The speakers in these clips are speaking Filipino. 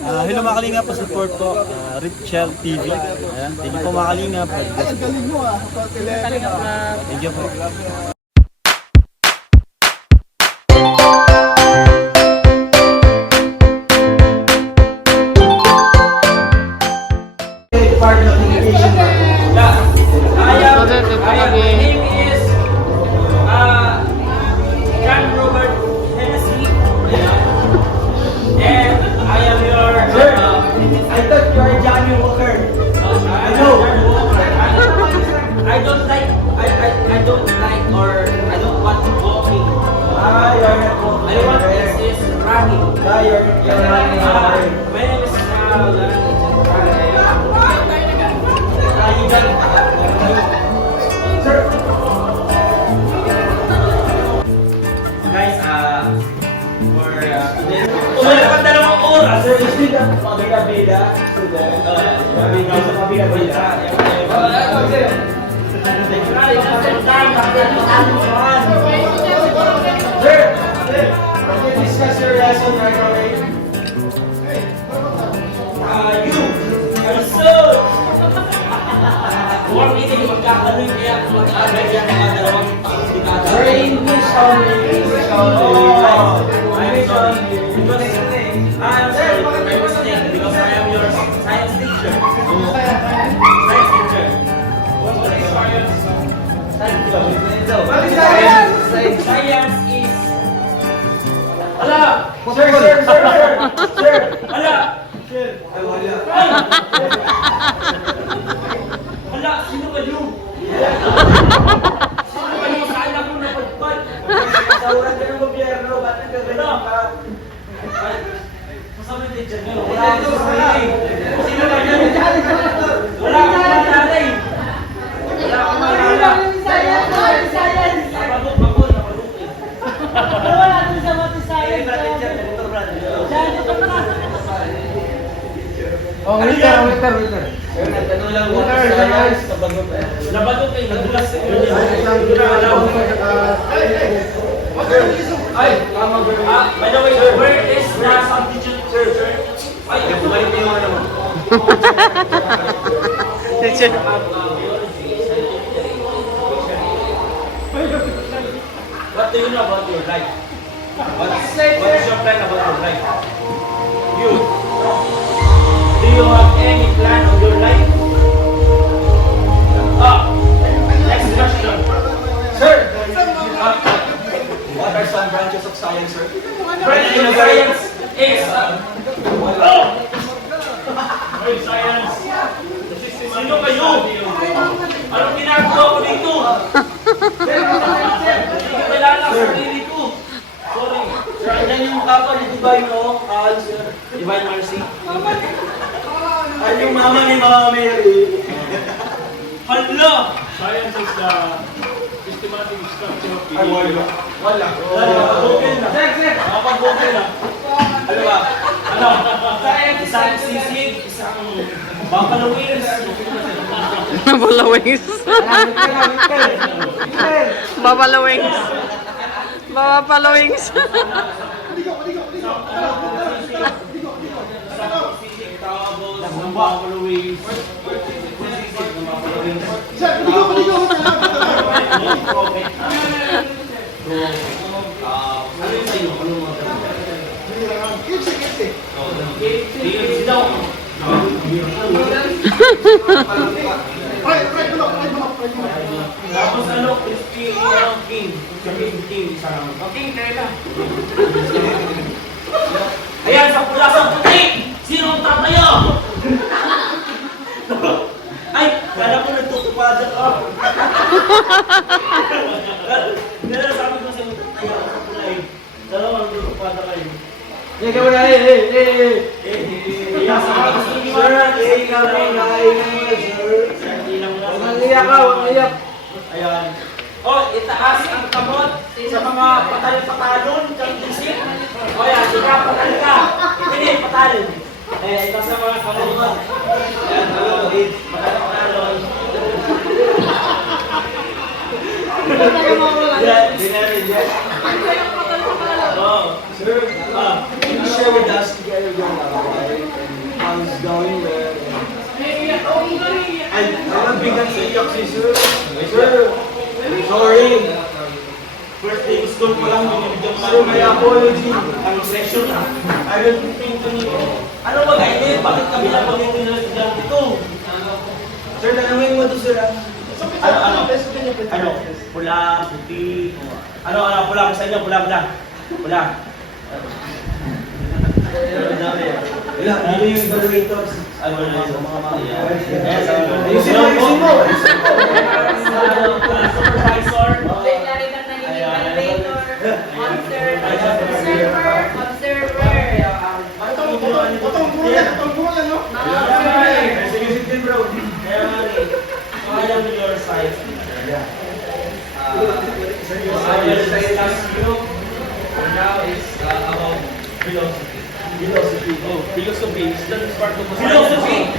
Hello mga kalingap, support po Richel TV. Ayan, thank you po mga kalingap. Thank you po. Part of communication. My name is John Robert Hennessy, and I am your. I thought you are Johnny Walker. I know. I don't like. I don't like or I don't want walking. You are not walking. I want this is running. You're running. My name is Sir. Guys, for today, wala pa dalawang oras. Sir, is it a Bida student? Sir, can you discuss your lesson right away? You are so. Huwag hindi magkakaloy kaya mag-agay yan mga dalawang taong dekada. Sir, English only. English only. English only. I'm sorry for my mistake because I am your science teacher. Science teacher. What is science? What is science? Science is... Ala! Sir! Ala! Sir! Ay, wala. Ala! Sino kayo? Sino kayo? Saan ako napadpad? Sauran ka ng gobyerno, ba't nagkagaling ka? Ay, kasama yung teacher nyo. Wala akong sarili. Sino kayo? Wala akong malari. Wala akong malari. Napagod eh. Oh, waiter. Sir, nagtanong lang mo sa science, kabagot eh. Nabagot eh. Nadulas eh. Ay, tama ba? By the way, where is the substitute teacher? Ay, bumalik na yung ano mo. Teacher. What do you know about your life? What is your plan about your life? You. Do you have any plan of your life? Next question. Sir! What are some branches of science, sir? Branch of science is... Science. Sino kayo? Anong ginagawa ko dito? Hindi ko kilala sa sarili ko. Sorry. Sir, andyan yung kapal ni Divine, no? Sir. Divine Mercy. Ano yung mama ni Mama Mary? Hala! Science is the systematic structure of Ay, behavior. wala. Google na. Sir! Nakapag-google na. Ano ba? Ano? Isang sisig, isang buffalo wings. Buffalo wings. Buffalo wings. Buffalo wings. Isang buffalo wings. Ano yung sa'yo? Ano yung mga KFC daw. Tapos ano, crispy king. King, isa naman. King, kaya ayan, sa pulasang puti! Sino ang tatayo? Ay, kala ko nagtutupada ka. Kaya sabi ko sa tayo sa pulay. Dalawa nagtutupada kayo. Ikaw na, Sir, ikaw na, sir. Huwag iyak ka, huwag iyak. Ayan. O, itaas ang kamot sa mga patal-patalon, kang isip. O yan, sige, patal ka. Hindi, patal. Itaas ang mga kamot. Ayan, patal-patalon. Sir, can you share with us together your life? how's it going, man? Ay, bigat sa iyak si sir. Sir, sorry. First day of school pa lang, binibigyan pa Sir, may apology. ang session ha. I don't think to me. Ano ba ganyan? Bakit kami lang pag hindi nila estudyante ito? Sir, tanungin mo to, sir. Ano? Pula, puti. Ano, pula ko sa inyo, pula. Wala, dito yung evaluators. Ano na yung mga Ayusin mo! Supervisor. Sige, sige, bro. I am on your side. I will discuss you now is about philosophy. Oh, philosophy. Is that part of Philosophy.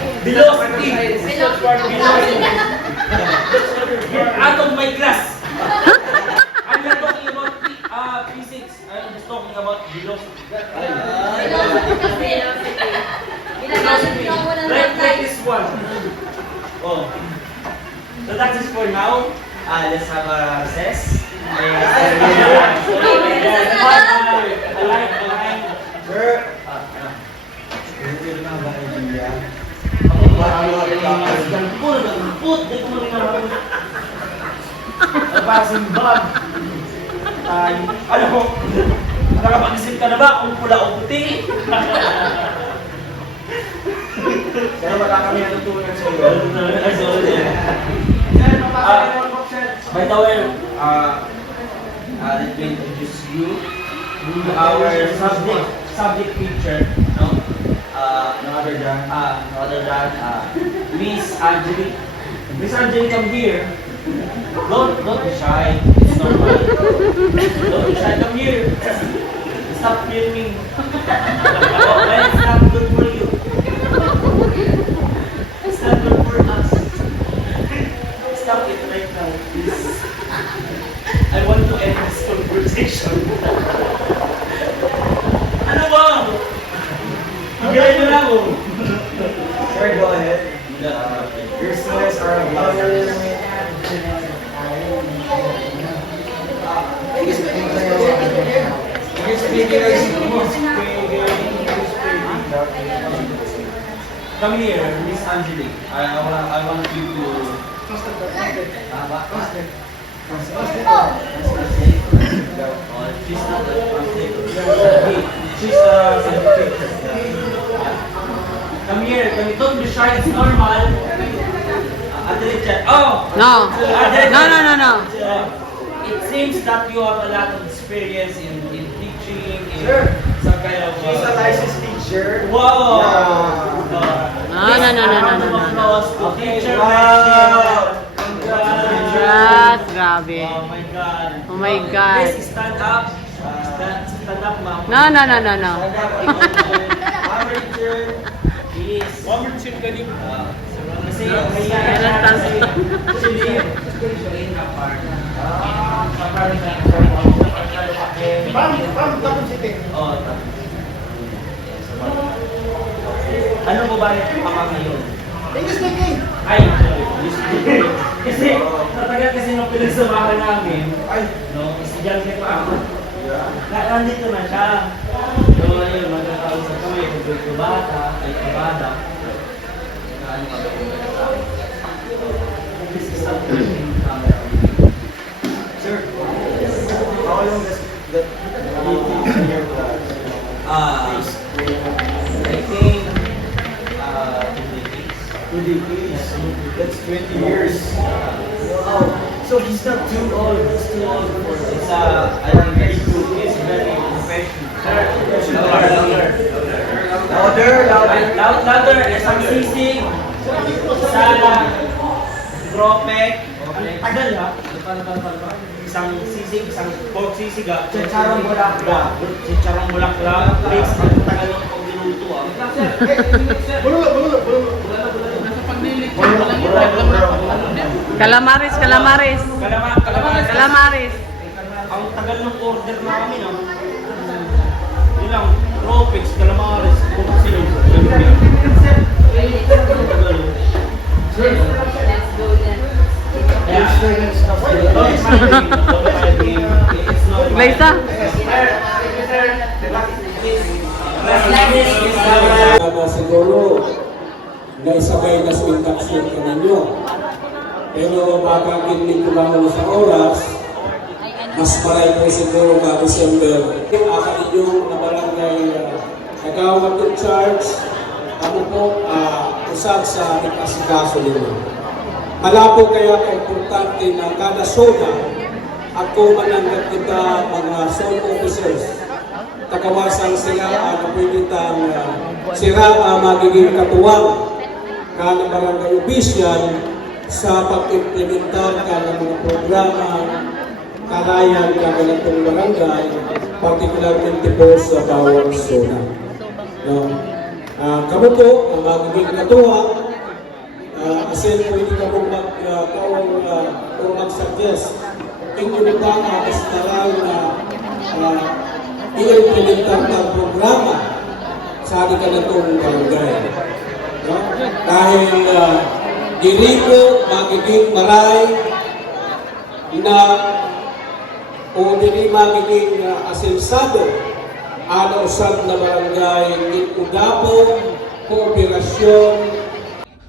You're out of my class. I'm not talking about physics. I'm just talking about philosophy. Like this one. Oh. So that is for now. Let's have a recess. Sir, Ano mo? Nakapag-isip ka na ba kung pula o puti? sir, wala kami natutunan sa iyo. By the way, let me introduce you to our subject teacher, no? No other than Miss Angelique. Miss Angelique, come here. Don't be shy. It's normal. Don't be shy. Come here. Stop filming. Well, it's not good for you. It's not good for us. Stop it right now, please. I want to end this conversation. Ano ba? Magaling mo na ako. Sir, go ahead. Your students are blessed. Come here, Miss Angelique. I want you to... She's not a translator. She's a subject teacher. Come here, don't be shy, it's normal. Ate Richard. Oh! No. No. It seems that you have a lot of experience in teaching, in Sir, some kind of... she's a licensed teacher. Wow! No. Teacher, Wow! Grabe. Oh my God. Oh my God. Please stand up. Stand up, ma'am. No. Ma'am Richard. Please. One more tip, can you? Kasi Oh, ano mo ba yung ama ngayon? English speaking. Ay, kasi natagal kasi nung pinagsamahan namin, no, estudyante pa ako. Nandito na siya. So, ayun, magkakausap kami kung yung bata, ay kabada. Ano ka ba yung this is something in camera. Sir, how long does that you teach in your class? I think 2 decades. 2 decades. That's 20 years. Wow. So he's not too old. He's too old for It's I think very good. It's very professional. Louder, isang sisig, isang gropek, tagal ha? Isang sisig, isang pork sisig ha? Chicharong bulaklak. Chicharong bulaklak. Please, ang tagal ng pag-niluto ha? Calamares. Kalamaris. Ang tagal ng order namin ha? Yun lang, tropics, calamares, pork sisig. na isagay na sa induction ka ninyo. Pero magagin ko lang sa oras, mas maray po siguro ka December. Aka inyong na barangay nagawad in charge, ano po, usad sa ikasikaso ninyo. Malapo kaya ka-importante na kada zona, ako mananggap kita mga zone officers, tagawasan sila na pwede tang sila magiging katuwang kada barangay official sa pag-implementar kada mga programa kalayan ka ganitong barangay, particularmente po sa bawat zona. No? Kamo po, magiging katuwang, asin pwede ka po mag-suggest inyo ba mas taral na i-implementar ng programa sa ating ganitong barangay. No? Dahil dili po magiging maray na o dili magiging asensado ano usab na barangay, udapo, kooperasyon,